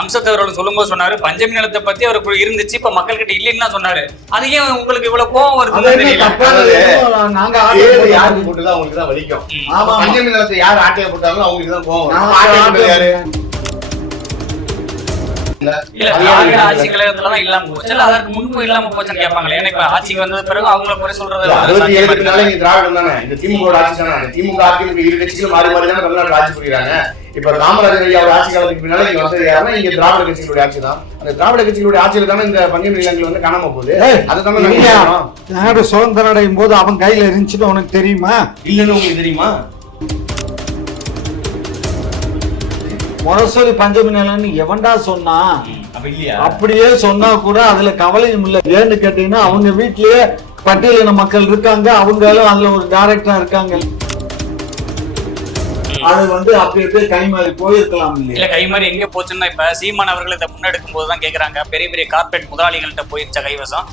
அம்சத்தவர்கள் சொல்லும்போது சொன்னாரு பஞ்சமி நிலத்தை பத்தி அவருக்கு இருந்துச்சு, இப்ப மக்கள் கிட்ட இல்லைன்னு சொன்னாரு. அது ஏன் உங்களுக்கு இவ்வளவு கோவம் வருது? யாருக்கு போட்டுதான் அவங்களுக்கு தான் வலிக்கும். பஞ்சமி நிலத்தை யார் ஆட்டையை போட்டாலும் அவங்களுக்கு தான் கோவம். யாரு ஆட்சி கழகத்துலதான் இல்லாம போச்சு, அதற்கு முன்பு இல்லாம போச்சுன்னு கேட்பாங்களே. ஏன்னா இப்ப ஆட்சிக்கு வந்தது பிறகு அவங்கள குறை சொல்றது 67 நாளே திராவிடம் தானே, இந்த திமுக ஆட்சி தானே. திமுக ஆட்சி இரு கட்சிகளும் மாறி மாறி தானே தமிழ்நாட்டில் ஆட்சி புரியுறாங்க. இப்ப காமராஜர் ஐயாவோட ஆட்சி காலத்துக்கு பின்னால இங்க வந்தது யாருன்னா இங்க திராவிட கட்சிகளுடைய ஆட்சி தான். அந்த திராவிட கட்சிகளுடைய ஆட்சியில தானே இந்த பஞ்சமி நிலங்கள் வந்து காணாம போகுது. அதுதான் நாடு சுதந்திரம் அடையும் போது அவன் கையில இருந்துச்சுன்னு உனக்கு தெரியுமா? இல்லன்னு உங்களுக்கு தெரியுமா? முரசொலி பஞ்சமி நிலம்னு எவன்டா சொன்னா? அப்படியே சொன்னா கூட அதுல கவலையும் இல்லை. ஏன்னு கேட்டீங்கன்னா அவங்க வீட்லயே பட்டியலின மக்கள் இருக்காங்க, அவங்களும் அதுல ஒரு டைரக்டரா இருக்காங்க. அது வந்து அப்படி அப்படியே கைமாறி போயிருக்கலாம் இல்ல. கைமாறி எங்க போச்சுன்னா இப்ப சீமான் அவர்கள் இதை முன்னெடுக்கும் போதுதான் கேக்குறாங்க, பெரிய பெரிய கார்பரேட் முதலாளிகள்கிட்ட போயிருச்ச கைவசம்.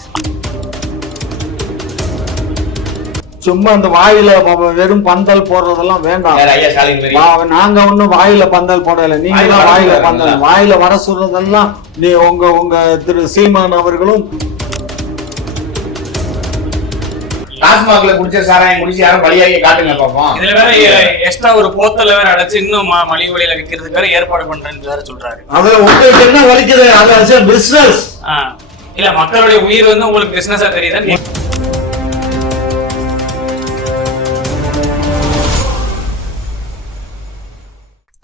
சும்மா அந்த வாயில வெறும் பந்தல் போடுறதெல்லாம் வேண்டாம். நாங்க ஒண்ணும் வாயில பந்தல் போடல, நீங்க தான் வாயில பந்தல். வாயில வர சொல்றதெல்லாம் நீ உங்க திரு சீமான் அவர்களும். டாஸ்மாக்ல குடிச்ச சாராயம் குடிச்சு யாரும் பலியாகி காட்டுங்க பாப்போம். இதுல வேற எக்ஸ்ட்ரா ஒரு போத்தல வேற அடைச்சு இன்னும் மலிவு விலையில விற்கிறதுக்கு வேற ஏற்பாடு பண்றேன்னு வேற சொல்றாரு. அதுல உங்களுக்கு என்ன வலிக்குது? அது பிசினஸ் இல்ல, மக்களுடைய உயிர் வந்து உங்களுக்கு பிசினஸா தெரியுது.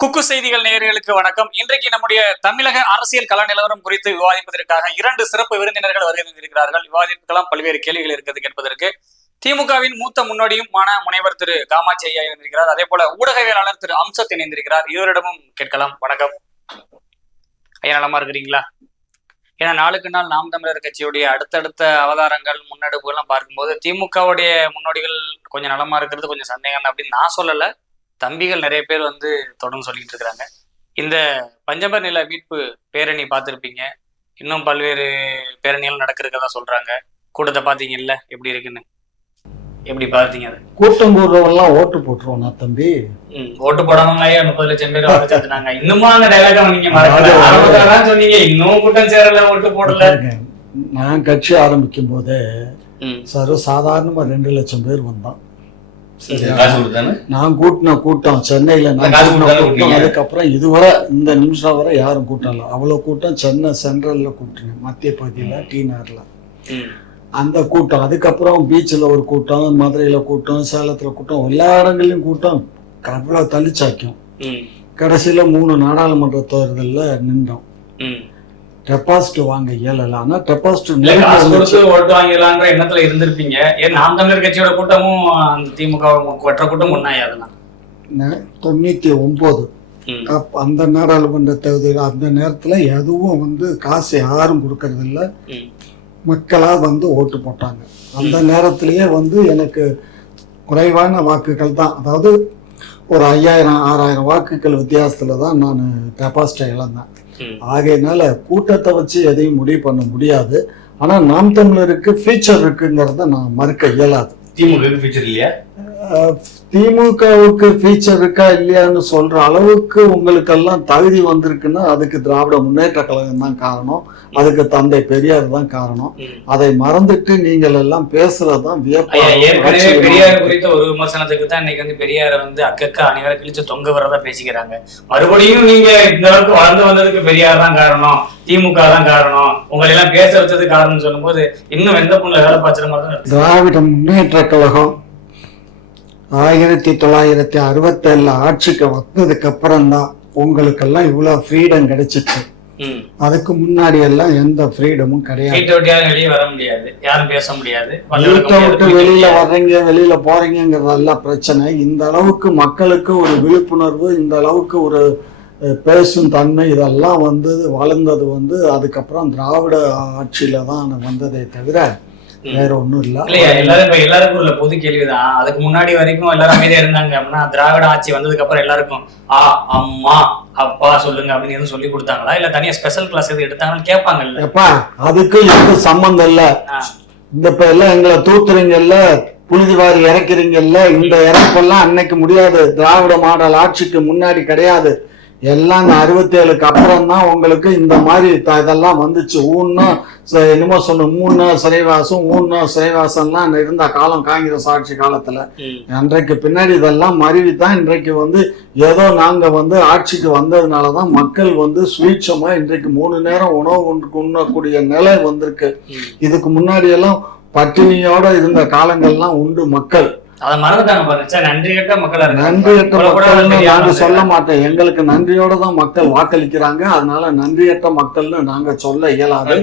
குக்கு செய்திகள் நேயர்களுக்கு வணக்கம். இன்றைக்கு நம்முடைய தமிழக அரசியல் கள நிலவரம் குறித்து விவாதிப்பதற்காக 2 சிறப்பு விருந்தினர்கள் வருகை தந்திருக்கிறார்கள். விவாதிப்புகளாம் பல்வேறு கேள்விகள் இருக்கிறது கேட்பதற்கு திமுகவின் மூத்த முன்னோடியுமான முனைவர் திரு காமாட்சி ஐயா இணைந்திருக்கிறார். அதே போல ஊடகவியலாளர் திரு அம்சத் இணைந்திருக்கிறார். இருவரிடமும் கேட்கலாம். வணக்கம் ஐயா, நலமா இருக்கிறீங்களா? ஏன்னா நாளுக்கு நாள் நாம் தமிழர் கட்சியுடைய அடுத்தடுத்த அவதாரங்கள் முன்னெடுப்புகள்லாம் பார்க்கும்போது திமுகவுடைய முன்னோடிகள் கொஞ்சம் நலமா இருக்கிறது கொஞ்சம் சந்தேகம் அப்படின்னு நான் சொல்லலை, தம்பிகள் நிறைய பேர் வந்து தொடர்ந்து சொல்லிட்டு இருக்கிறாங்க. இந்த பஞ்சமர் நில மீட்பு பேரணி பார்த்துருப்பீங்க, இன்னும் பல்வேறு பேரணிகள் நடக்கிறதா சொல்றாங்க. கூட்டத்தை பார்த்தீங்கல்ல, எப்படி இருக்குன்னு எப்படி பார்த்தீங்க? அது கூட்டம் போடுறவெல்லாம் ஓட்டு போட்டுருவோம் நான் தம்பி. ஓட்டு போடாம 30 லட்சம் பேர் சேர்த்துனாங்க. இன்னுமா அந்த டைலாக நீங்க மறக்கல சொன்னீங்க, இன்னும் கூட்டம் சேரல, ஓட்டு போடல. நான் கட்சி ஆரம்பிக்கும் போதே சாதாரணமா 2 லட்சம் பேர் வந்தான். நான் கூட்டின கூட்டம் சென்னையில கூட்டம், அதுக்கப்புறம் இதுவரை இந்த நிமிஷம் வரை யாரும் கூட்டம் இல்லை. அவ்வளவு கூட்டம் சென்னை சென்ட்ரல்ல கூட்டினேன், மத்திய பகுதியில டிநகர்ல அந்த கூட்டம். அதுக்கப்புறம் பீச்சில் ஒரு கூட்டம், மதுரையில கூட்டம், சேலத்துல கூட்டம், எல்லா இடங்கள்லயும் கூட்டம் அவ்வளவு தள்ளிச்சாக்கும். கடைசியில 3 நாடாளுமன்ற தேர்தல்ல நின்றோம். டெபாசிட் வாங்க இயலல. ஆனா டெபாசிட் ஓட்டு வாங்கிடலான்ற எண்ணத்துல இருந்திருப்பீங்க. ஏன் நாம் தமிழர் கட்சியோட கூட்டமும் அந்த திமுக வெற்ற கூட்டம் ஒன்னாயாதுலாம் 99 அந்த நாடாளுமன்ற தேர்தல். அந்த நேரத்துல எதுவும் வந்து காசு யாரும் கொடுக்கறது இல்லை, மக்களா வந்து ஓட்டு போட்டாங்க. அந்த நேரத்திலேயே வந்து எனக்கு குறைவான வாக்குகள் தான், அதாவது ஒரு 5000-6000 வாக்குகள் வித்தியாசத்துல தான் நான் டெபாசிட்டை இழந்தேன். ஆகையினால கூட்டத்தை வச்சு எதையும் முடிவு பண்ண முடியாது. ஆனா நாம் தமிழருக்கு ஃபீச்சர் இருக்குங்கிறத நான் மறுக்க இயலாது. திமுகவுக்கு ஃபீச்சர் இல்லையா? திமுகவுக்கு ஃபீச்சர் இருக்கா இல்லையான்னு சொல்ற அளவுக்கு உங்களுக்கெல்லாம் தகுதி வந்திருக்குன்னா அதுக்கு திராவிட முன்னேற்ற கழகம் தான் காரணம், அதுக்கு தந்தை பெரியார் தான் காரணம். அதை மறந்துட்டு நீங்கள் எல்லாம் பேசுறதுதான் வியப்பு. பெரியார் குறித்த ஒரு விமர்சனத்துக்கு தான் இன்னைக்கு வந்து பெரியாரை வந்து அக்கா அனைவரை கிழிச்சு தொங்க வரதா பேசிக்கிறாங்க. மறுபடியும் நீங்க இந்த அளவுக்கு வளர்ந்து வந்ததுக்கு பெரியார் தான் காரணம், திமுக தான் காரணம், உங்களை எல்லாம் பேச வச்சது காரணம் சொல்லும் போது இன்னும் எந்த பொண்ணுல வேலை பார்த்துற மாதிரி தான். திராவிட முன்னேற்ற கழகம் 1967 ஆட்சிக்கு வந்ததுக்கு அப்புறம் தான் உங்களுக்கெல்லாம் இவ்வளவு ஃப்ரீடம் கிடைச்சிச்சு. அதுக்கு முன்னாடி எல்லாம் எந்த ஃப்ரீடமும் கிடையாது. வெளியே வர முடியாது, யாரும் பேச முடியாது. வீட்டை விட்டு வெளியில வர்றீங்க, வெளியில போறீங்கிறதெல்லாம் பிரச்சனை. இந்த அளவுக்கு மக்களுக்கு ஒரு விழிப்புணர்வு, இந்த அளவுக்கு ஒரு பேசும் தன்மை, இதெல்லாம் வந்து வளர்ந்தது வந்து அதுக்கப்புறம் திராவிட ஆட்சியில தான் வந்ததே தவிர வேற ஒண்ணும் இல்ல. இல்லையா, எல்லாருக்கும் உள்ள பொது கேள்விதான். அதுக்கு முன்னாடி வரைக்கும் எல்லாரும் அமைதியா இருந்தாங்க அப்படின்னா திராவிட ஆட்சி வந்ததுக்கு அப்புறம் எல்லாருக்கும் அம்மா அப்பா சொல்லுங்க அப்படின்னு எதுவும் சொல்லி கொடுத்தாங்களா, இல்ல தனியா ஸ்பெஷல் கிளாஸ் எது எடுத்தாங்கன்னு கேட்பாங்கல்ல? அதுக்கு எந்த சம்பந்தம் இல்ல. இந்த இப்ப எல்லாம் எங்களை தூத்துறீங்கல்ல, புழுதி வாரி இறக்கிறீங்கல்ல, இந்த இறப்பெல்லாம் அன்னைக்கு முடியாது. திராவிட மாடல் ஆட்சிக்கு முன்னாடி கிடையாது. எல்லாம் 67க்கு அப்புறம் தான் உங்களுக்கு இந்த மாதிரி இதெல்லாம் வந்துச்சு. என்னமோ சொன்ன 3 சிறைவாசம்லாம் இருந்த காலம் காங்கிரஸ் ஆட்சி காலத்துல. அன்றைக்கு பின்னாடி இதெல்லாம் மருவி தான் இன்றைக்கு ஏதோ நாங்க ஆட்சிக்கு வந்ததுனாலதான் மக்கள் சுவீட்சமா இன்றைக்கு 3 நேரம் உணவு உண்ணக்கூடிய நிலை வந்திருக்கு. இதுக்கு முன்னாடி எல்லாம் பட்டினியோட இருந்த காலங்கள்லாம் உண்டு. மக்கள் நன்றியற்ற மக்கள் நாங்க சொல்ல மாட்டேன். எங்களுக்கு நன்றியோட தான் மக்கள் வாக்களிக்கிறாங்க. அதனால நன்றியற்ற மக்கள்னு நாங்க சொல்ல இயலாது.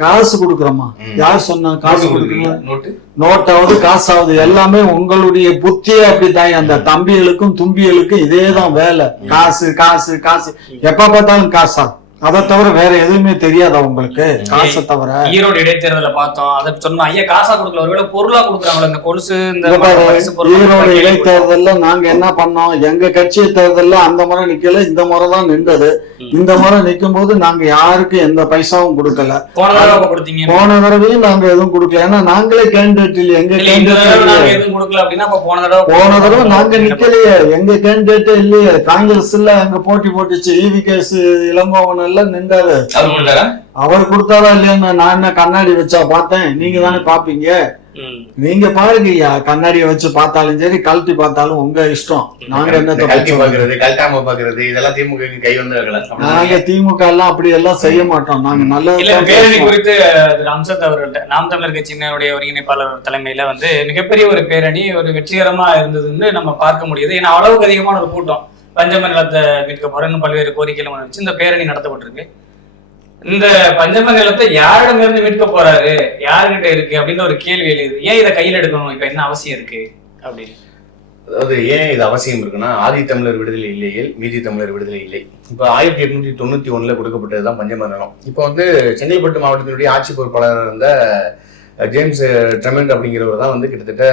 காசு கொடுக்குறோமா? யார் சொன்னா காசு கொடுக்கணும்? நோட்டாவது காசாவது எல்லாமே உங்களுடைய புத்தியே அப்படித்தான். அந்த தம்பிகளுக்கும் தும்பிகளுக்கும் இதேதான் வேலை. காசு காசு காசு, எப்ப பார்த்தாலும் காசா. அதை தவிர வேற எதுவுமே தெரியாதா உங்களுக்கு? காசை தவிர ஈரோடு இடைத்தேர்தல பார்த்தோம். அதை சொன்னா ஐயா காசா கொடுக்கல, ஒருவேளை பொருளா கொடுக்குறாங்களா இந்த கொலுசு? ஈரோடு இடைத்தேர்தல்ல நாங்க என்ன பண்ணோம்? எங்க கட்சி தேர்தல்ல அந்த முறை நிக்கல, இந்த முறை தான் நின்றது. இந்த முறை நிக்கும் போது நாங்க யாருக்கும் எந்த பைசாவும் கொடுக்கல. போன தடவையும் நாங்க எதுவும் கொடுக்கல. ஏன்னா நாங்களே கேண்டிடேட் இல்லையா. எங்க போன தடவை நாங்க நிக்கலையே, எங்க கேண்டிடேட்டே இல்லையே. காங்கிரஸ் இல்ல அங்க போட்டி போட்டுச்சு. EVKS இளங்கோவன் எல்லாம் நின்றாரு. அவர் கொடுத்தாரா இல்லையா? நான் என்ன கண்ணாடி வச்சா பார்த்தேன்? நீங்க தானே பாப்பீங்க. நீங்க பாருங்கய்யா, கண்ணாடியை வச்சு பார்த்தாலும் சரி, கழட்டி பார்த்தாலும் உங்க இஷ்டம். நாங்க என்ன கழட்டாம பாக்குறது இதெல்லாம் திமுக கை வந்து நாங்க திமுக எல்லாம் அப்படி எல்லாம் செய்ய மாட்டோம். நாங்க நல்ல பேரணி குறித்து அம்சத் அவர்கள்ட்ட நாம் தமிழர் கட்சியினுடைய ஒருங்கிணைப்பாளர் தலைமையில மிகப்பெரிய ஒரு பேரணி ஒரு வெற்றிகரமா இருந்ததுன்னு நம்ம பார்க்க முடியுது. ஏன்னா அளவுக்கு அதிகமான ஒரு கூட்டம் பஞ்சம நிலத்தை மீட்க போறேன்னு பல்வேறு கோரிக்கைகள் வச்சு இந்த பேரணி நடத்தப்பட்டிருக்கு. இந்த பஞ்சம நிலத்தை யாரிடமிருந்து மீட்க போறாரு, யாருகிட்ட இருக்கு அப்படின்னு ஒரு கேள்வி எழுது. ஏன் இதை கையில் எடுக்கணும்? இப்ப என்ன அவசியம் இருக்கு அப்படின்னு. அதாவது ஏன் இது அவசியம் இருக்குன்னா, ஆதி தமிழர் விடுதலை இல்லையே மீதி தமிழர் விடுதலை இல்லை. இப்ப 1891 கொடுக்கப்பட்டதுதான் பஞ்சம நிலம். இப்ப செங்கல்பட்டு மாவட்டத்தினுடைய ஆட்சி பொறுப்பாளர் இருந்த ஜேம்ஸ் ட்ரெமெண்ட் அப்படிங்கிறவர் தான் கிட்டத்தட்ட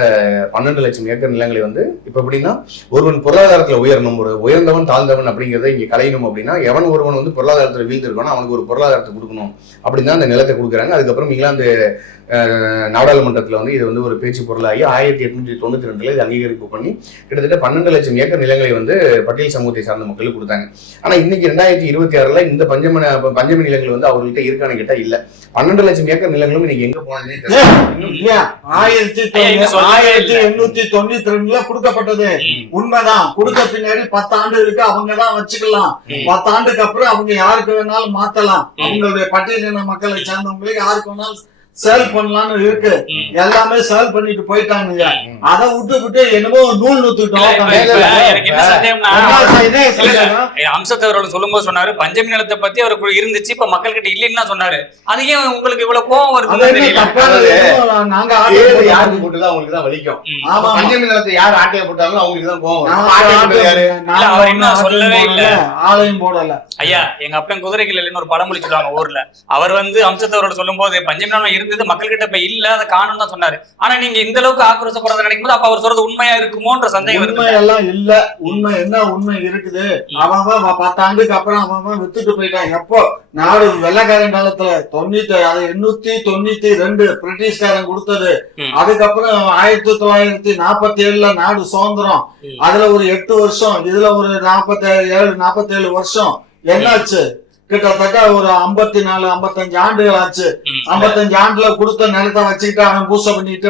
12 லட்சம் ஏக்கர் நிலங்களை இப்ப எப்படின்னா, ஒருவன் பொருளாதாரத்துல உயரணும், ஒரு உயர்ந்தவன் தாழ்ந்தவன் அப்படிங்கிறத இங்க கலையணும். அப்படின்னா எவன் ஒருவன் பொருளாதாரத்துல வீழ்ந்திருக்கானோ அவனுக்கு ஒரு பொருளாதாரத்தை கொடுக்கணும் அப்படின்னு தான் அந்த நிலத்தை கொடுக்குறாங்க. அதுக்கப்புறம் இங்கிலாந்து நாடாளுமன்றத்தில் இது ஒரு பேச்சு பொருளாகி 1892 இது அங்கீகரிப்பு பண்ணி கிட்டத்தட்ட 12 லட்சம் ஏக்கர் நிலங்களை பட்டியல் சமூகத்தை சார்ந்த மக்களுக்கு கொடுத்தாங்க. ஆனா இன்னைக்கு 2026 இந்த பஞ்சமி நிலங்கள் அவர்கள்ட்ட இருக்கான்னு கேட்டா இல்ல. 12 லட்சம் ஏக்கர் நிலங்களும் இன்னைக்கு எங்க போனதே தெரியல. 1892 கொடுக்கப்பட்டது உண்மைதான். கொடுத்த பின்னாடி 10 ஆண்டுகளுக்கு அவங்கதான் வச்சுக்கலாம். 10 ஆண்டுக்கு அப்புறம் அவங்க யாருக்கு வேணாலும் மாத்தலாம். அவங்களுடைய பட்டியலின மக்களை சார்ந்தவங்களுக்கு யாருக்கு வேணாலும் சேல் பண்ணலாம்னு இருக்கு. எல்லாமே சேல் பண்ணிட்டு போயிட்டாங்க. அதை விட்டு என்னமோ நூல் நூத்துட்டோம். அம்சத்தவர்கள் சொல்லும் போது சொன்னாரு பஞ்சமி நிலத்தை பத்தி அவருக்கு இருந்துச்சு, இப்ப மக்கள் கிட்ட இல்லைன்னு சொன்னாரு. அது ஏன் உங்களுக்கு இவ்வளவு கோவம் வருது? நாங்க யாருக்கு போட்டுதான் அவங்களுக்கு தான் வலிக்கும். பஞ்சமி நிலத்தை யார் ஆட்டைய போட்டாலும் அவங்களுக்கு தான் கோவம். அவர் இன்னும் சொல்லவே இல்ல, ஆலயம் போடல. ஐயா எங்க அப்பன் குதிரைகள் இல்லைன்னு ஒரு படம் முடிச்சுட்டாங்க ஊர்ல. அவர் அம்சத்தவர்கள் சொல்லும் போது பஞ்சமி நிலம் இருந்தது, மக்கள் கிட்ட இப்ப இல்ல, அதை காணும் தான் சொன்னாரு. ஆனா நீங்க இந்த அளவுக்கு ஆக்ரோஷப்படுறத நினைக்கும் போது அப்ப அவர் சொல்றது உண்மையா இருக்குமோன்ற சந்தேகம். உண்மை எல்லாம் இல்ல. உண்மை என்ன உண்மை இருக்குது? அவன் 10 ஆண்டுக்கு அப்புறம் அவன் வித்துட்டு போயிட்டான். எப்போ நாடு வெள்ளக்காரன் காலத்துல 892 பிரிட்டிஷ்காரன் கொடுத்தது. அதுக்கப்புறம் 1947 நாடு சுதந்திரம். அதுல ஒரு 8 வருஷம், இதுல ஒரு 47 வருஷம் என்னாச்சு? கிட்டத்தட்ட ஒரு 54-55 ஆண்டுகள் ஆச்சு. 55 ஆண்டுல கொடுத்த நிலத்தை வச்சுக்கிட்டு அவன் பூசை பண்ணிட்டு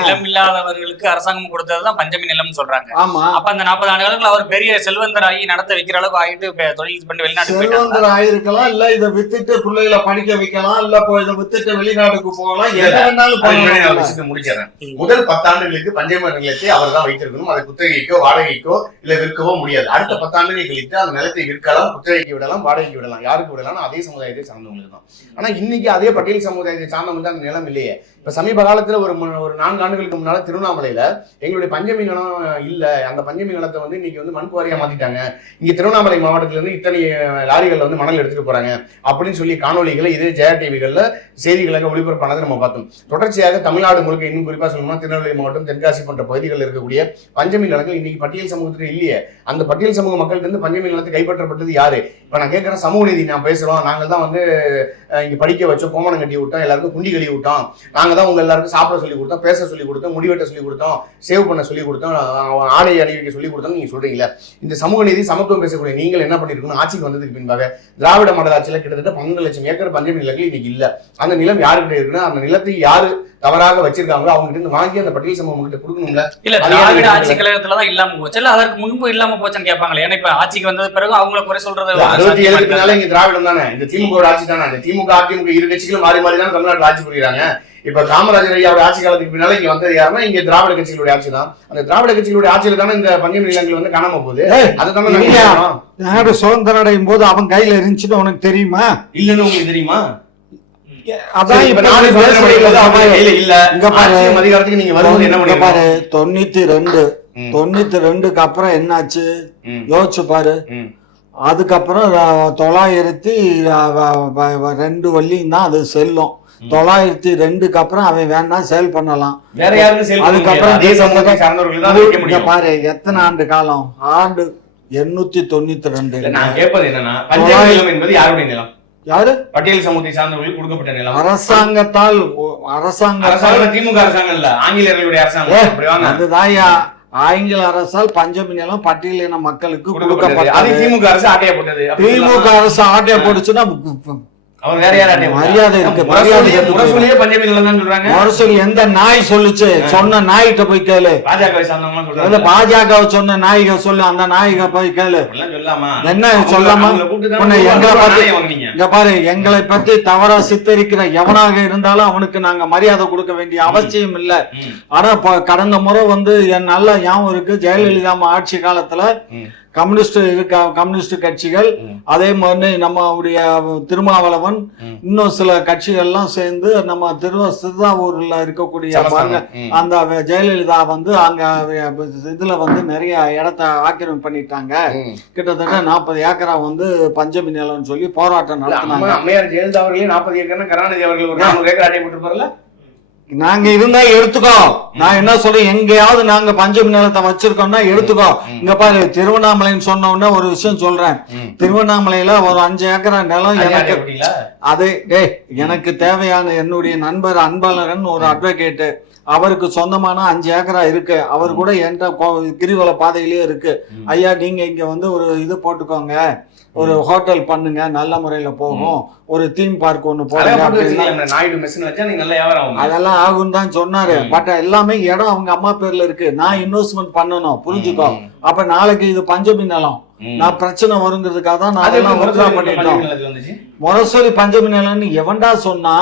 நிலம் இல்லாதவர்களுக்கு அரசாங்கம் கொடுத்ததுதான் பஞ்சமி நிலம் சொல்றாங்க. ஆமா, அப்ப அந்த 40 ஆண்டுகளுக்கு அவர் பெரிய செல்வந்தர் ஆகி நடத்த வைக்கிற அளவுக்கு ஆகிட்டு தொழில் பண்ணி வெளிநாட்டு செல்வந்தர் ஆயிருக்கலாம். இல்ல இதை வித்துட்டு பிள்ளைகளை படிக்க வைக்கலாம், இல்ல இதை வித்துட்டு வெளிநாட்டுக்கு போகலாம். எது வேணாலும் முடிச்சிடறேன். முதல் 10 ஆண்டுகளுக்கு பஞ்சமி நிலத்தை அவர் தான் வைத்திருக்கணும். அதை குத்தகைக்கோ வாடகைக்கோ இல்ல விற்கவோ முடியாது. அடுத்த 10 ஆண்டுகள் கழித்து அந்த நிலத்தை விற்கலாம், குத்தகைக்கு விடலாம், வாடகைக்கு விடலாம். யாருக்கு விடலாம்? அதே சமுதாயத்தை சார்ந்தவங்களுக்கு தான். ஆனா இன்னைக்கு அதே பட்டியல் சமுதாயத்தை சார்ந்தவங்க அந்த நிலம் இல்லையே. இப்ப சமீப காலத்துல ஒரு 4 ஆண்டுகளுக்கு முன்னால திருவண்ணாமலையில எங்களுடைய பஞ்சமி நிலம் இல்ல, அந்த பஞ்சமி நிலத்தை இன்னைக்கு மண்குவாரியா மாத்திட்டாங்க. இங்க திருவண்ணாமலை மாவட்டத்துல இருந்து இத்தனை லாரிகள்ல மணல் எடுத்துட்டு போறாங்க அப்படின்னு சொல்லி காணொலிகளை இதே ஜெயா டிவிகள்ல செய்திகளாக ஒளிபரப்பானதை நம்ம பார்த்தோம். தொடர்ச்சியாக தமிழ்நாடு முழுக்க, இன்னும் குறிப்பா சொல்லணும்னா திருநெல்வேலி மாவட்டம், தென்காசி போன்ற பகுதிகளில் இருக்கக்கூடிய பஞ்சமி நிலங்கள் இன்னைக்கு பட்டியல் சமூகத்துக்கு இல்லையே. அந்த பட்டியல் சமூக மக்கள்கிட்ட இருந்து பஞ்சமி நிலத்தை கைப்பற்றப்பட்டது யாரு? இப்ப நான் கேட்கிறேன், சமூக நீதி நான் பேசுறோம், நாங்கள் தான் இங்க படிக்க வச்சோம், கோமணம் கட்டி விட்டோம், எல்லாருக்கும் குண்டி கழுவி விட்டோம், நாங்க நாங்க தான் உங்க எல்லாருக்கும் சாப்பிட சொல்லி கொடுத்தோம், பேச சொல்லி கொடுத்தோம், முடிவெட்ட சொல்லி கொடுத்தோம், சேவ் பண்ண சொல்லி கொடுத்தோம், ஆடை அணிவிக்க சொல்லி கொடுத்தோம் நீங்க சொல்றீங்களா? இந்த சமூக நீதி சமத்துவம் பேசக்கூடிய நீங்கள் என்ன பண்ணிருக்கணும்? ஆட்சிக்கு வந்ததுக்கு பின்பாக திராவிட மாடல் ஆட்சியில கிட்டத்தட்ட 12 லட்சம் ஏக்கர் பஞ்சமி நிலங்கள் இன்னைக்கு இல்ல. அந்த நிலம் யாருக்கிட்ட இருக்குன்னா அந்த நிலத்தை யாரு தவறாக வச்சிருக்காங்களோ அவங்க கிட்ட வாங்கி அந்த பட்டியல் சமூகம் கிட்ட கொடுக்கணும்ல. இல்ல திராவிட ஆட்சி கழகத்துலதான் இல்லாம போச்சு, இல்ல அதற்கு முன்பு இல்லாம போச்சுன்னு கேட்பாங்களே. ஏன்னா இப்ப ஆட்சிக்கு வந்தது பிறகு அவங்கள குறை சொல்றது 67க்கு மேல இங்க திராவிடம் தானே, இந்த திமுக ஆட்சி தானே. இந்த திமுக அதிமுக இரு கட்சிகளும் மாறி மாறி தான் தமிழ்நாட்டில் ஆட்சி புரியுறாங்க. இப்ப காமராஜர் ஐயாவோட ஆட்சி காலத்துக்கு பின்னால இங்க வந்தது யாருன்னா இங்க திராவிட கட்சிகளுடைய ஆட்சி தான். அந்த திராவிட கட்சிகளுடைய ஆட்சியில தானே இந்த பஞ்சமி நிலங்கள் வந்து காணாம போகுது. அதுதான் நாடு சுதந்திரம் அடையும் போது அவன் கையில இருந்துச்சுன்னு உனக்கு தெரியுமா? இல்லன்னு உங்களுக்கு தெரியுமா? அதான் இப்ப நாடு அதிகாரத்துக்கு நீங்க வரும்போது என்ன பண்ணி பாரு. 92க்கு அப்புறம் என்னாச்சு யோசிச்சு பாரு. அதுக்கப்புறம் 902 வள்ளியும் தான் அது செல்லும். 902க்கு அப்புறம் அவன் வேணா சேல் பண்ணலாம். அதுக்கப்புறம் பாரு எத்தனை ஆண்டு காலம், ஆண்டு 892. நான் கேட்பது என்னன்னா பஞ்சாயத்து நிலம் என்பது யாருடைய நிலம்? யாரு? பட்டியல் சமூகத்தை சார்ந்தவர்களுக்கு கொடுக்கப்பட்ட நிலம். அரசாங்கத்தால் அரசாங்கம் திமுக அரசாங்கம் இல்ல, ஆங்கிலேயர்களுடைய அரசாங்கம். அதுதான் ஆங்கில அரசால் பஞ்சமி நிலம் பட்டியலின மக்களுக்கு கொடுக்கப்பட்டது. அது திமுக அரசு ஆட்டையை போட்டது. திமுக அரசு ஆட்டையை போட்டுச்சுன்னா அவர் வேற யார் மரியாதை இருக்கு. முரசொலியே பஞ்சமி நிலம் தான் சொல்றாங்க. முரசொலி எந்த நாய் சொல்லுச்சு? சொன்ன நாய்கிட்ட போய் கேளு. பாஜகவை சார்ந்தவங்க சொல்றாங்க. பாஜக சொன்ன நாய்க சொல்லு, அந்த நாய்க போய் கேளு. என்ன சொல்லாம இங்க பாரு, எங்களை பத்தி தவறா சித்தரிக்கிற எவனாக இருந்தாலும் அவனுக்கு நாங்க மரியாதை கொடுக்க வேண்டிய அவசியம் இல்ல. ஆனா கடந்த முறை வந்து என் நல்ல ஞாபகம் இருக்கு, ஜெயலலிதா ஆட்சி காலத்துல கம்யூனிஸ்ட் கட்சிகள், அதே மாதிரி நம்மளுடைய திருமாவளவன், இன்னும் சில கட்சிகள் எல்லாம் சேர்ந்து நம்ம திருவாவூர்ல இருக்கக்கூடிய அந்த ஜெயலலிதா வந்து அங்க இதுல வந்து நிறைய இடத்த ஆக்கிரமிப்பு பண்ணிட்டாங்க. கிட்டத்தட்ட 40 ஏக்கரா வந்து பஞ்சமி நிலம்னு சொல்லி போராட்டம் நடத்தினாங்க. அம்மையார் ஜெயலலிதா அவர்களே 40 ஏக்கர்னா கருணாநிதி அவர்கள் ஒரு 400 ஏக்கர் ஆட்டை போட்டுருப்பாருல்ல. நாங்க இருந்தா எடுத்துக்கோ. நான் என்ன சொல்றேன், எங்கேயாவது நாங்க பஞ்சமி நிலத்தை வச்சிருக்கோம்னா எடுத்துக்கோ. இங்க பாரு, திருவண்ணாமலைன்னு சொன்ன உடனே ஒரு விஷயம் சொல்றேன். திருவண்ணாமலையில ஒரு 5 ஏக்கரா நிலம் எனக்கு அது எனக்கு தேவையான என்னுடைய நண்பர் அன்பழகன் ஒரு அட்வொகேட், அவருக்கு சொந்தமான 5 ஏக்கரா இருக்கு. அவர் கூட என்கிட்ட கிரிவல பாதையிலேயே இருக்கு. ஐயா நீங்க இங்க வந்து ஒரு இது போட்டுக்கோங்க, ஒரு ஹோட்டல் பண்ணுங்க, நல்ல முறையில போகும், ஒரு தீம் பார்க் ஒண்ணு போடுங்க, அதெல்லாம் ஆகும் தான் சொன்னாரு. பட் எல்லாமே இடம் அவங்க அம்மா பேர்ல இருக்கு. நான் இன்வெஸ்ட்மெண்ட் பண்ணணும், புரிஞ்சுக்கோ. அப்ப நாளைக்கு இது பஞ்சமி நிலம், நான் பிரச்சனை வருங்கிறதுக்காக தான் நான் அதெல்லாம் பண்ணிட்டோம். முரசொலி பஞ்சமி நிலம்னு எவன்டா சொன்னா?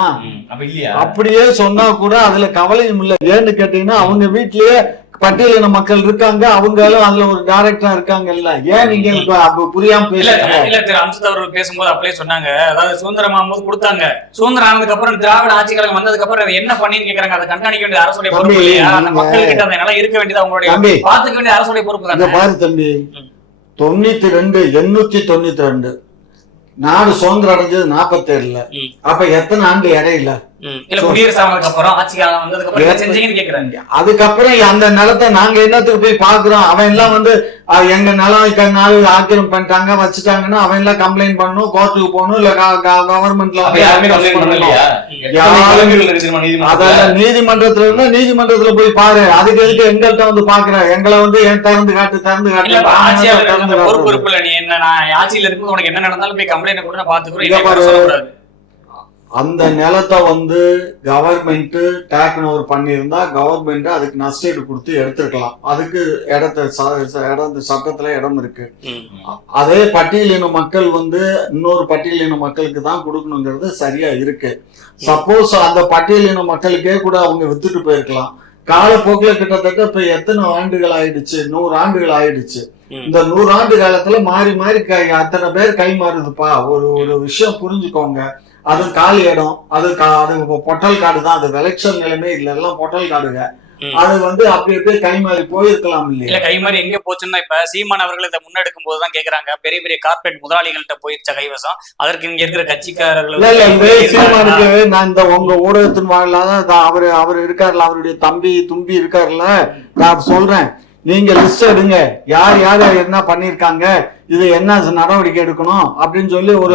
அப்படியே சொன்னா கூட அதுல கவலையும் இல்லை. ஏன்னு கேட்டீங்கன்னா அவங்க வீட்லயே பட்டியலின மக்கள் இருக்காங்க, அவங்களும் அதுல ஒரு டைரக்டரா இருக்காங்க. இல்ல ஏன் நீங்க புரியாம அவர்கள் பேசும்போது அப்படியே சொன்னாங்க. அதாவது சுதந்திரம் போது கொடுத்தாங்க, சுதந்திரம் ஆனதுக்கு அப்புறம் திராவிட ஆட்சி கழகம் வந்ததுக்கு அப்புறம் என்ன பண்ணீன்னு கேக்குறாங்க. அதை கண்காணிக்க வேண்டிய அரசுடைய பொறுப்பு இல்லையா? அந்த மக்கள் கிட்ட அந்த நிலம் இருக்க வேண்டியது அவங்களுடைய பாத்துக்க வேண்டிய அரசுடைய பொறுப்பு தான். பாரு தம்பி, 892 நாடு சுதந்திரம் அடைஞ்சது 47ல. அப்ப எத்தனை ஆண்டு இடையில அதுக்கப்புறம் அந்த நிலத்தை நாங்க என்னத்துக்கு போய் பாக்குறோம்? அவன் எல்லாம் வந்து எங்க நிலம் ஆக்கிரம் பண்ணிட்டாங்க வச்சுட்டாங்கன்னா அவன் எல்லாம் கம்ப்ளைண்ட் பண்ணணும், கோர்ட்டுக்கு போகணும், இல்ல கவர்மெண்ட்ல அதெல்லாம் நீதிமன்றத்துல இருந்தா நீதிமன்றத்துல போய் பாரு. அதுக்கு எதுக்கு எங்கள்கிட்ட வந்து பாக்குற? எங்களை வந்து ஏன் திறந்து காட்டு அந்த நிலத்தை வந்து கவர்மெண்ட் டேக் ஓவர் பண்ணியிருந்தா கவர்மெண்ட் அதுக்கு நஷ்டீடு கொடுத்து எடுத்துருக்கலாம். அதுக்கு சட்டத்துல இடம் இருக்கு. அதே பட்டியலின மக்கள் வந்து இன்னொரு பட்டியலின மக்களுக்கு தான் கொடுக்கணுங்கிறது சரியா இருக்கு. சப்போஸ் அந்த பட்டியலின மக்களுக்கே கூட அவங்க வித்துட்டு போயிருக்கலாம். காலப்போக்குல கிட்டத்தட்ட இப்ப எத்தனை ஆண்டுகள் ஆயிடுச்சு? 100 ஆண்டுகள் ஆயிடுச்சு. இந்த 100 ஆண்டு காலத்துல மாறி மாறி அத்தனை பேர் கை மாறுதுப்பா. ஒரு விஷயம் புரிஞ்சுக்கோங்க, அது காலி இடம், அது பொட்டல் காடு தான். அது விளைச்சல் நிலைமை இல்ல, எல்லாம் பொட்டல் காடுங்க. அது வந்து அப்படி அப்படியே கை மாறி போயிருக்கலாம் இல்லையா? கை மாறி எங்க போச்சுன்னா இப்ப சீமான் அவர்கள் இதை முன்னெடுக்கும் போதுதான் கேக்குறாங்க, பெரிய பெரிய கார்பரேட் முதலாளிகள்கிட்ட போயிருச்ச கைவசம், அதற்கு இங்க இருக்கிற கட்சிக்காரர்கள் சீமானுக்கு நான் இந்த உங்க ஊடகத்தின் வாயிலாதான் அவரு இருக்காருல்ல, அவருடைய தம்பி தும்பி இருக்காருல்ல, நான் சொல்றேன், நீங்க லிஸ்ட் எடுங்க, யார் யார் என்ன பண்ணிருக்காங்க, இது என்ன நடவடிக்கை எடுக்கணும் அப்படின்னு சொல்லி ஒரு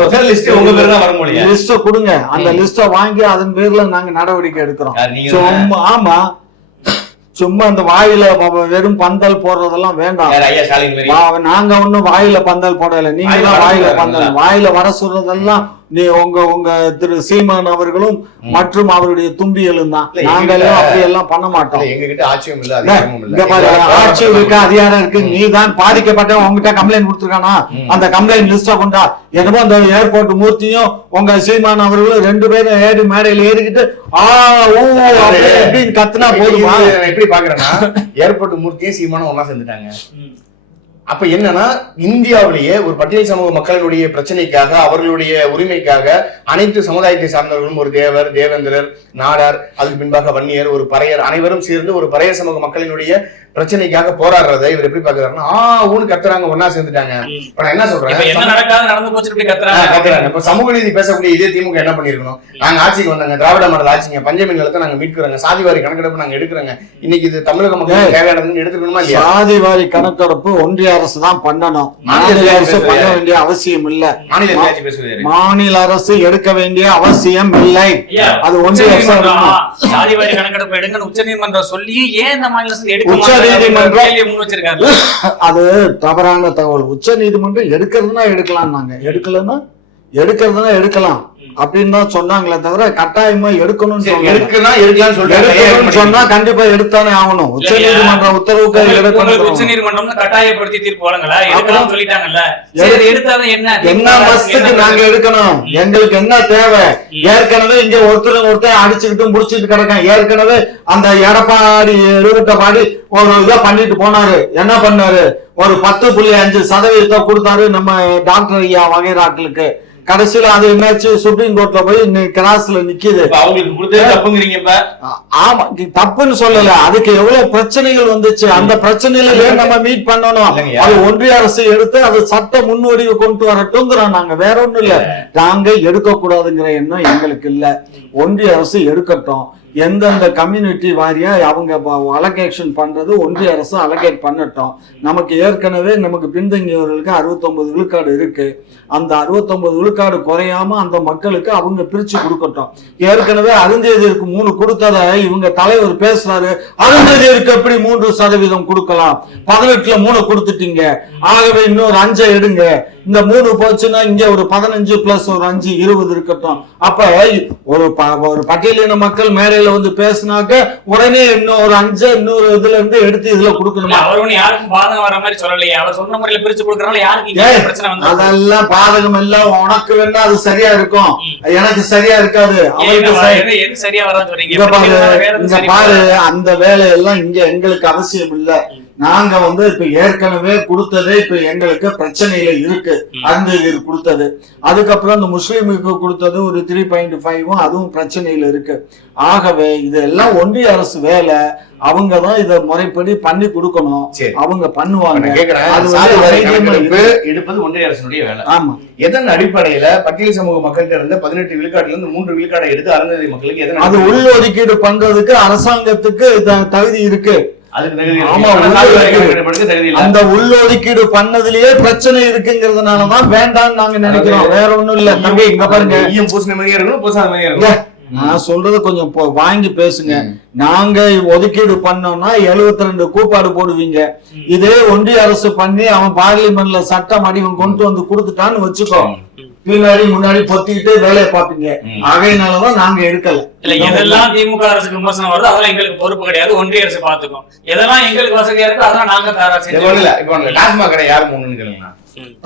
லிஸ்ட கொடுங்க. அந்த லிஸ்ட வாங்கி அதன் பேர்ல நாங்க நடவடிக்கை எடுக்கிறோம். ஆமா, சும்மா இந்த வாயில வெறும் பந்தல் போடுறதெல்லாம் வேண்டாம். நாங்க ஒண்ணும் வாயில பந்தல் போடல, நீங்க தான் வாயில பந்தல். வாயில வர சொல்றதெல்லாம் நீ உங்க திரு சீமான் அவர்களும் மற்றும் அவருடைய தும்பிகளும் தான். நாங்களே அப்படி எல்லாம் பண்ண மாட்டோம். எங்ககிட்ட ஆட்சியும் இல்ல, ஆட்சி இருக்கு, அதிகாரம் இருக்கு. நீ தான் பாதிக்கப்பட்ட, உங்ககிட்ட கம்ப்ளைண்ட் கொடுத்துருக்கானா, அந்த கம்ப்ளைண்ட் லிஸ்ட கொண்டா. என்னமோ அந்த ஏர்போர்ட் மூர்த்தியும் உங்க சீமான் அவர்களும் 2 பேரும் ஏறி மேடையில ஏறிக்கிட்டு அப்படின்னு கத்துனா போதுமா? எப்படி பாக்குறேன்னா, ஏர்போர்ட் மூர்த்தியும் சீமானும் ஒன்னா சேர்ந்துட்டாங்க. அப்ப என்னன்னா, இந்தியாவிலேயே ஒரு பட்டியல் சமூக மக்களுடைய பிரச்சனைக்காக, அவர்களுடைய உரிமைக்காக அனைத்து சமுதாயத்தை சார்ந்தவர்களும், ஒரு தேவர், தேவேந்திரர், நாடார், அதுக்கு பின்பாக வன்னியர், ஒரு பறையர், அனைவரும் சேர்ந்து ஒரு பறையர் சமூக மக்களினுடைய பிரச்சனைக்காக போராடுறதை இவர் எப்படி பாக்குறாருன்னா, ஊன்னு கத்துறாங்க, ஒன்னா சேர்ந்துட்டாங்க. இப்ப நான் என்ன சொல்றேன், இப்ப சமூக நீதி பேசக்கூடிய இதே திமுக என்ன பண்ணிருக்கணும்? நாங்க ஆட்சிக்கு வந்தாங்க, திராவிட மாடல் ஆட்சிங்க, பஞ்சமி நிலத்தை நாங்க மீட்கிறோங்க, சாதிவாரி கணக்கெடுப்பு நாங்க எடுக்கிறோங்க, இன்னைக்கு இது தமிழக மக்களுக்கு தேவையானதுன்னு எடுத்துக்கணுமா இல்லையா? சாதிவாரி கணக்கெடுப்பு ஒன்றிய அரசு தான் பண்ணணும், மாநில அரசு பண்ண வேண்டிய அவசியம் இல்ல. மாநில அரசு எடுக்க வேண்டிய அவசியம் இல்லை. அது ஒன்றிய அரசு. சாதிவாரி கணக்கெடுப்பு எடுங்கன்னு உச்ச நீதிமன்றம் சொல்லி ஏன் இந்த மாநில அரசு எடுக்க அது தவறான தகவல். உச்ச நீதிமன்றம் எடுக்கிறதுனா எடுக்கலாம், நாங்க எடுக்கிறதுனா எடுக்கலாம் அப்படின்னு தான் சொன்னாங்களே தவிர கட்டாயமா எடுக்கணும்னு சொன்னா கண்டிப்பா எடுத்தானே ஆகணும். உச்ச நீதிமன்ற உத்தரவுக்கு உச்ச நீதிமன்றம் கட்டாயப்படுத்தி தீர்ப்பு வழங்கல, சொல்லிட்டாங்கல்ல. என்ன பஸ்ஸுக்கு நாங்க எடுக்கணும், எங்களுக்கு என்ன தேவை? ஏற்கனவே இங்க ஒருத்தர் அடிச்சுக்கிட்டு முடிச்சுட்டு கிடக்கான். ஏற்கனவே அந்த எடப்பாடி பாடி ஒரு இதை பண்ணிட்டு போனாரு. என்ன பண்ணாரு? ஒரு 10.5% கொடுத்தாரு நம்ம டாக்டர் ஐயா வகைராக்களுக்கு. கடைசியில அது என்னாச்சு, சுப்ரீம் கோர்ட்ல போய் கிராஸ்ல நிக்குது. ஆமா, தப்புன்னு சொல்லல, அதுக்கு எவ்வளவு பிரச்சனைகள் வந்துச்சு. அந்த பிரச்சனையில நம்ம மீட் பண்ணணும். அது ஒன்றிய அரசு எடுத்து அது சட்ட முன்வடிவு கொண்டு வரட்டும். நாங்க வேற ஒண்ணும் இல்ல, நாங்க எடுக்க கூடாதுங்கிற எண்ணம் எங்களுக்கு இல்ல. ஒன்றிய அரசு எடுக்கட்டும். எந்தெந்த கம்யூனிட்டி வாரியா அவங்க அலோகேஷன் பண்றது ஒன்றிய அரசு அலோகேட் பண்ணட்டும். நமக்கு ஏற்கனவே நமக்கு பின்தங்கியவர்களுக்கு 69 விழுக்காடு இருக்கு. அந்த 69 விழுக்காடு குறையாம அந்த மக்களுக்கு அவங்க பிரிச்சு கொடுக்கட்டும். ஏற்கனவே அருந்ததியருக்கு 3 கொடுத்தத இவங்க தலைவர் பேசுறாரு, அருந்ததியருக்கு எப்படி 3% கொடுக்கலாம், 18ல 3 கொடுத்துட்டீங்க, ஆகவே இன்னொரு 5 எடுங்க. இந்த 3 போச்சுன்னா இங்க ஒரு 15 பிளஸ் ஒரு 5 20 இருக்கட்டும். அப்ப ஒரு பட்டியலின மக்கள் மேடையில வந்து பேசினாக்க உடனே இன்னும் ஒரு 5 இன்னொரு இதுல இருந்து எடுத்து இதுல கொடுக்கணுமா? அதெல்லாம் பாதகம் எல்லாம் உனக்கு வேணா அது சரியா இருக்கும், எனக்கு சரியா இருக்காது. இங்க பாரு, அந்த வேலையெல்லாம் இங்க எங்களுக்கு அவசியம் இல்ல. நாங்க வந்து இப்ப ஏற்கனவே கொடுத்ததே இப்ப எங்களுக்கு பிரச்சனையில இருக்கு. அருந்ததியர் கொடுத்தது, அதுக்கப்புறம் இந்த முஸ்லீமுக்கு கொடுத்தது ஒரு 3.5 அதுவும் பிரச்சனையில இருக்கு. ஆகவே இதெல்லாம் ஒன்றிய அரசு வேலை, அவங்கதான் இத முறைப்படி பண்ணி கொடுக்கணும். அவங்க பண்ணுவாங்க. எடுப்பது ஒன்றிய அரசுடைய வேலை. ஆமா, எதன் அடிப்படையில பட்டியல் சமூக மக்கள்கிட்ட இருந்து 18 விழுக்காட்டுல இருந்து 3 விழுக்காடை எடுத்து அருந்ததியர் மக்களுக்கு அது உள்ஒதுக்கீடு பண்றதுக்கு அரசாங்கத்துக்கு தகுதி இருக்கு. அந்த உள்ளொதுக்கீடு பண்ணதுலயே பிரச்சனை இருக்குங்கிறதுனாலதான் வேண்டாம்னு நாங்க நினைக்கிறோம், வேற ஒண்ணும் இல்ல. தம்பி இங்க பாருங்க, நான் சொல்றது கொஞ்சம் வாங்கி பேசுங்க. நாங்க ஒதுக்கீடு பண்ணோம்னா 72 கூப்பாடு போடுவீங்க. இதே ஒன்றிய அரசு பண்ணி அவன் பார்லிமெண்ட்ல சட்டம் அடிவன் கொண்டு வந்து கொடுத்துட்டான்னு வச்சுக்கோ, பின்னாடி முன்னாடி பொத்திக்கிட்டு வேலையை பார்ப்பீங்க. ஆகையினாலதான் நாங்க எடுக்கல. இல்ல, எதெல்லாம் திமுக அரசுக்கு விமர்சனம் வருது அதெல்லாம் எங்களுக்கு பொறுப்பு கிடையாது, ஒன்றிய அரசு பாத்துக்கும். எதெல்லாம் எங்களுக்கு வசதியா இருக்கு அதெல்லாம் நாங்க தயாரா செஞ்சோம். டாஸ்மாக் கடை யாரு மூணுன்னு கேளுங்க.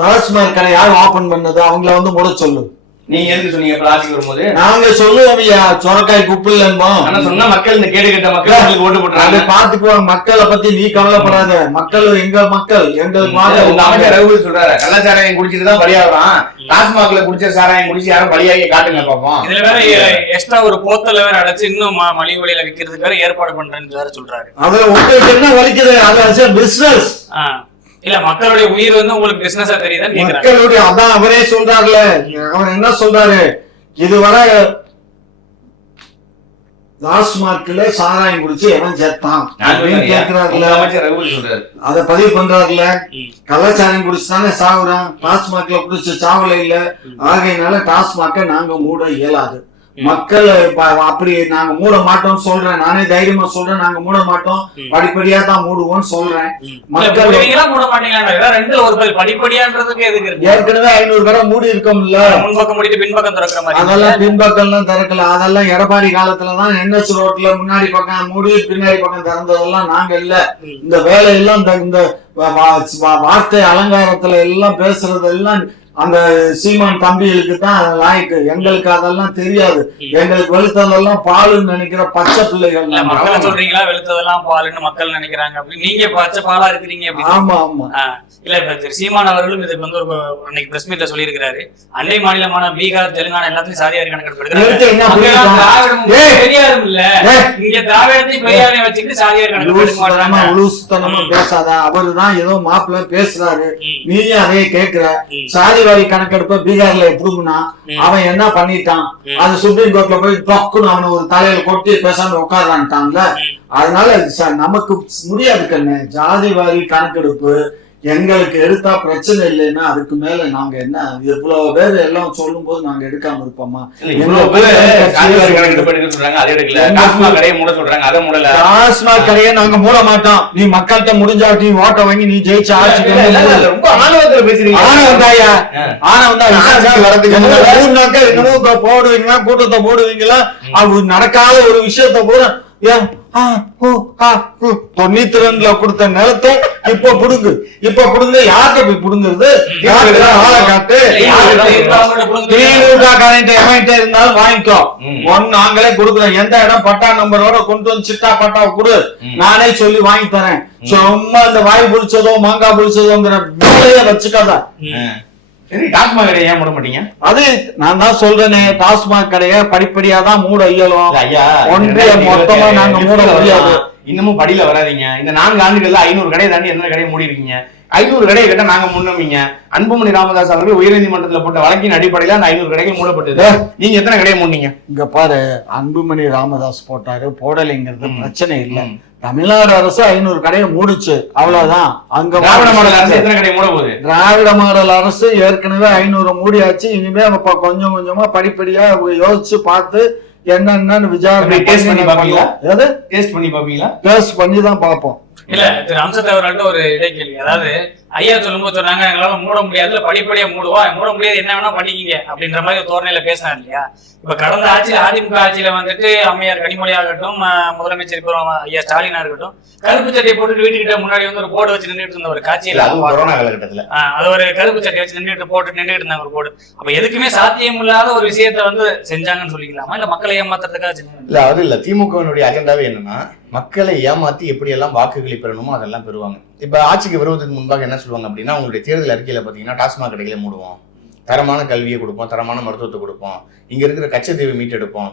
டாஸ்மாக் கடை யார் ஓபன் பண்ணது? அவங்கள வந்து முட சொல்லு. நீங்க எதுக்கு சொன்னீங்க ஆட்சிக்கு வரும்போது? நாங்க சொல்லுவோம் ஐயா, சொரக்காய் குப்பில்லன்போ சொன்னா மக்கள் இந்த கேடு கட்ட மக்கள் ஓட்டு போட்டு பாத்துக்குவாங்க. மக்களை பத்தி நீ கவலைப்படாத, மக்கள் எங்க மக்கள் எங்களுக்கு அமைச்சர் ரகுபதி சொல்றாரு, கள்ளச்சாராயம் குடிச்சிட்டு தான் பலியாகிறான், டாஸ்மாக்ல குடிச்ச சாராயம் குடிச்சு யாரும் பலியாகி காட்டுங்க பாப்போம். இதுல வேற எக்ஸ்ட்ரா ஒரு போத்தல வேற அடைச்சு இன்னும் மலிவு விலையில விக்கிறதுக்கு வேற ஏற்பாடு பண்றேன்னு வேற சொல்றாரு. அதுல உங்களுக்கு என்ன வலிக்குது? அது பிசினஸ் இல்ல, மக்களுடைய உயிர் வந்து உங்களுக்கு பிசினஸா தெரியுதா? மக்களுடைய அதான் அவரே சொல்றாருல. அவர் என்ன சொல்றாரு, இதுவரை டாஸ்மார்க்ல சாராயம் குடிச்சு எவன் சேர்த்தான் அப்படின்னு கேக்குறாருல, அமைச்சர் ரகுபதி சொல்றாரு. அதை பதிவு பண்றாருல. கள்ளச்சாராயம் குடிச்சு தானே சாகுறான், டாஸ்மார்க்ல குடிச்சு சாவல இல்ல. ஆகையினால டாஸ்மார்க்க நாங்க மூட இயலாது. மக்கள் அப்படி நாங்க மூட மாட்டோம்னு சொல்றேன், நானே தைரியமா சொல்றேன். நாங்க மூட மாட்டோம், படிப்படியா தான் மூடுவோம்னு சொல்றேன். மக்கள் மூட மாட்டீங்களா? ரெண்டுல ஒரு பதில் படிப்படியான்றதுக்கு எதுக்கு இருக்கு? ஏற்கனவே 500 கடை மூடி இருக்கோம்ல, முன்பக்கம் மூடிட்டு பின்பக்கம் திறக்கிற மாதிரி. அதெல்லாம் பின்பக்கம்லாம் திறக்கல. அதெல்லாம் எடப்பாடி காலத்துலதான் NH ரோட்ல முன்னாடி பக்கம் மூடி பின்னாடி பக்கம் திறந்ததெல்லாம் நாங்க இல்ல. இந்த வேலையெல்லாம் இந்த வார்த்தை அலங்காரத்துல எல்லாம் பேசுறது எல்லாம் அந்த சீமான் தம்பிகளுக்கு தான் லாய்க்கு. எங்களுக்கு அதெல்லாம் தெரியாது. எங்களுக்கு வெளுத்ததெல்லாம் பாலுன்னு நினைக்கிற பச்சை பிள்ளைகள். மக்கள் சொல்றீங்களா வெளுத்ததெல்லாம் பாலுன்னு மக்கள் நினைக்கிறாங்க அப்படின்னு? நீங்க பச்சை பாலா இருக்கிறீங்க. ஆமா ஆமா. இல்ல இப்ப திரு சீமான் அவர்களும் இதுக்கு வந்து ஒரு அன்னைக்கு பிரஸ் மீட்ல சொல்லியிருக்கிறாரு. அண்டை மாநிலமான பீகார், தெலுங்கானா எல்லாத்தையும் சாதியாரி கணக்கெடுப்பு எடுக்கிறாங்க. பெரியாரும் இல்ல, இங்க திராவிடத்தை பெரியாரையும் வச்சுக்கிட்டு சாதியாரி கணக்கெடுப்பு பேசாத. அவருதான் ஏதோ மாப்பிள்ள பேசுறாரு, நீயும் அதே கேக்குற. சாதி கணக்கெடுப்ப பீகார்ல எப்படின்னா அவன் என்ன பண்ணிட்டான், அது சுப்ரீம் கோர்ட்ல போய் தொக்குன்னு அவனை ஒரு தலையில கொட்டி பேசாம உட்கார்றான்ட்டான்ல. அதனால நமக்கு முடியாது கண்ணு. ஜாதி வாரி கணக்கெடுப்பு எங்களுக்கு எடுத்தா பிரச்சனை இல்லைன்னா அதுக்கு மேல நாங்க என்ன இவ்வளவு பேர் எல்லாம் சொல்லும் போது நாங்க எடுக்காம இருப்போமா? டாஸ்மாக் கடையை நாங்க மூட மாட்டோம். நீ மக்கள்கிட்ட முடிஞ்சாட்டி ஓட்ட வாங்கி நீ ஜெயிச்சு ஆட்சிக்கு என்னமோ போடுவீங்களா, கூட்டத்தை போடுவீங்களா? அது நடக்காத ஒரு விஷயத்த போற 92ல கொடுத்த நிலத்தை இப்ப புடுங்கு. யார்கிட்ட போய் புடுங்குறது? ஆளை காட்டு. திமுக காரன்ட்ட இருந்தாலும் வாங்கிக்கோ. நாங்களே கொடுக்குறோம். எந்த இடம் பட்டா நம்பரோட கொண்டு வந்து சிட்டா பட்டா கொடு, நானே சொல்லி வாங்கி தரேன். சும்மா இந்த வாய் புடிச்சதோ மாங்காய் புடிச்சதோங்கிற வேலைய வச்சுக்காத. டாஸ்மாக் கடையை ஏன் மூட மாட்டீங்க? அது நான் தான் சொல்றேனே, டாஸ்மாக் கடையை படிப்படியா தான் மூட இயலும். ஒன்றிய மொத்தமா நாங்க மூட முடியாது. இன்னமும் படியில வராதீங்க. இந்த 4 ஆண்டுகள்ல 500 கடையை தாண்டி எந்த கடையை மூடி இருக்கீங்க? 500 கடையை கிட்ட நாங்க முன்னவீங்க. அன்புமணி ராமதாஸ் அவர்கள் உயர்நீதிமன்றத்துல போட்ட வழக்கின் அடிப்படையில அந்த 500 கடைகள் மூடப்பட்டது. நீங்க எத்தனை கடையை மூடினீங்க? இங்க பாரு, அன்புமணி ராமதாஸ் போட்டாரு, போடலைங்கிறது பிரச்சனை இல்ல. தமிழ்நாடு அரசு 500 கடையை மூடுச்சு, அவ்வளவுதான். அங்க திராவிட மாடல் அரசு எத்தனை கடை மூட போகுது? திராவிட மாடல் அரசு ஏற்கனவே 500 மூடியாச்சு. இனிமே கொஞ்சம் கொஞ்சமா படிப்படியா யோசிச்சு பார்த்து என்னன்னு விசாரணை டேஸ்ட் பண்ணி தான் பார்ப்போம். இல்ல திரு அம்சத்தேவர்கள்ட்ட ஒரு இடைக்கேள்வி. அதாவது ஐயா சொல்லும்போது சொன்னாங்க எங்களால மூட முடியாதுல, படிப்படியா மூட முடியாது, என்ன வேணா பண்ணிக்கீங்க அப்படின்ற மாதிரி ஒரு தோரணையில பேசினார் இல்லையா? இப்ப கடந்த ஆட்சியில அதிமுக ஆட்சியில வந்துட்டு அம்மையார் கனிமொழி ஆகட்டும், முதலமைச்சர் இப்போ ஐயா ஸ்டாலினா இருக்கட்டும், கருப்பு சட்டையை போட்டு வீட்டுக்கிட்ட முன்னாடி வந்து ஒரு போர்டு வச்சு நின்றுட்டு இருந்த ஒரு காட்சியில அது ஒரு கருப்பு சட்டை வச்சு நின்றுட்டு இருந்தாங்க ஒரு போர்டு. அப்ப எதுக்குமே சாத்தியம் இல்லாத ஒரு விஷயத்த வந்து செஞ்சாங்கன்னு சொல்லிக்கலாமா, இல்ல மக்களை ஏமாத்துறதுக்காக செஞ்சாங்க? இல்ல அது இல்ல. திமுகவினுடைய அஜெண்டாவே என்னன்னா மக்களை ஏமாத்தி எப்படி எல்லாம் வாக்குகளை பெறணுமோ அதெல்லாம் பெறுவாங்க. இப்ப ஆட்சிக்கு வருவதற்கு முன்பாக என்ன சொல்லுவாங்க அப்படின்னா, உங்களுடைய தேர்தல் அறிக்கையில பாத்தீங்கன்னா டாஸ்மாக் கடைகளை மூடுவோம், தரமான கல்வியை கொடுப்போம், தரமான மருத்துவத்தை கொடுப்போம், இங்க இருக்கிற கச்சத்தீவை மீட்டெடுப்போம்,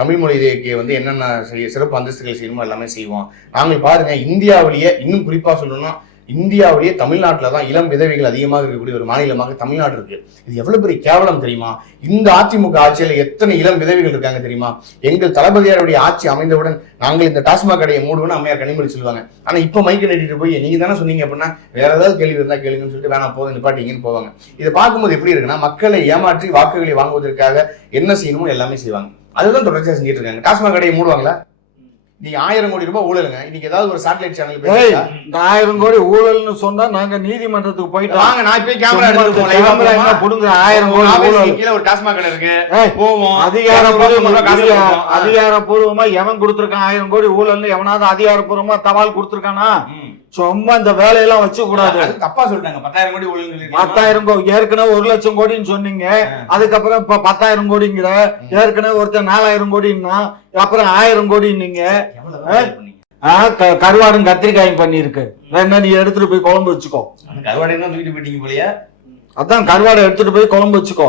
தமிழ் மொழிக்கு வந்து என்னென்ன சிறப்பு அந்தஸ்துகள் செய்யணுமோ எல்லாமே செய்வோம். நாங்கள் பாருங்க, இந்தியாவிலேயே இன்னும் குறிப்பா சொல்லணும்னா இந்தியாவிலேயே தமிழ்நாட்டில் தான் இளம் விதவைகள் அதிகமாக இருக்கக்கூடிய ஒரு மாநிலமாக தமிழ்நாடு இருக்கு. இது எவ்வளவு பெரிய கேவலம் தெரியுமா? இந்த அதிமுக ஆட்சியில எத்தனை இளம் விதவைகள் இருக்காங்க தெரியுமா? எங்கள் தளபதியாருடைய ஆட்சி அமைந்தவுடன் நாங்கள் இந்த டாஸ்மாக் கடையை மூடுவோம்னு அம்மையார் கனிமொழி சொல்லுவாங்க. ஆனா இப்ப மைக்க நட்டிட்டு போய் நீங்க தானே சொன்னீங்க அப்படின்னா வேற ஏதாவது கேள்வி இருந்தா கேளுங்கன்னு சொல்லிட்டு வேணாம் போதும் நிப்பாட்டிங்கன்னு போவாங்க. இதை பார்க்கும்போது எப்படி இருக்குன்னா, மக்களை ஏமாற்றி வாக்குகளை வாங்குவதற்காக என்ன செய்யணுமோ எல்லாமே செய்வாங்க. அதுதான் தொடர்ச்சியா செஞ்சுட்டு இருக்காங்க. டாஸ்மாக் கடையை மூடுவாங்களா? நீங்க 1000 கோடி ரூபாய் ஊழலுங்க. இன்னைக்கு ஏதாவது ஒரு சேட்டலைட் சேனல் 1000 கோடி ஊழல்னு சொன்னா நாங்க நீதிமன்றத்துக்கு போயிட்டு வாங்க, நான் போய் கேமரா எடுத்துட்டு லைவா புடுங்க. 1000 கோடி கீழ ஒரு டாஸ்மாக் கடை இருக்கு, போவோம். அதிகாரப்பூர்வமா எவன் கொடுத்திருக்கான் 1000 கோடி ஊழல்னு? எவனாவது அதிகாரப்பூர்வமா தபால் கொடுத்திருக்கானா? சும்மா இந்த வேலையெல்லாம் வச்சு கூடாது. தப்பா சொல்லிட்டாங்க. 10,000 கோடி ஊழல். 10,000 கோடி ஏற்கனவே 1 லட்சம் கோடின்னு சொன்னீங்க. அதுக்கப்புறம் இப்ப 10,000 கோடிங்கிற. ஏற்கனவே ஒருத்தர் 4,000 கோடின்னா அப்புறம் 1000 கோடின்னீங்க. கருவாடும் கத்திரிக்காயும் பண்ணிருக்கு. வேணா நீ எடுத்துட்டு போய் குழம்பு வச்சுக்கோ. கருவாடை தான் தூக்கிட்டு போயிட்டீங்க போலியா? அதான் கருவாடை எடுத்துட்டு போய் குழம்பு வச்சுக்கோ.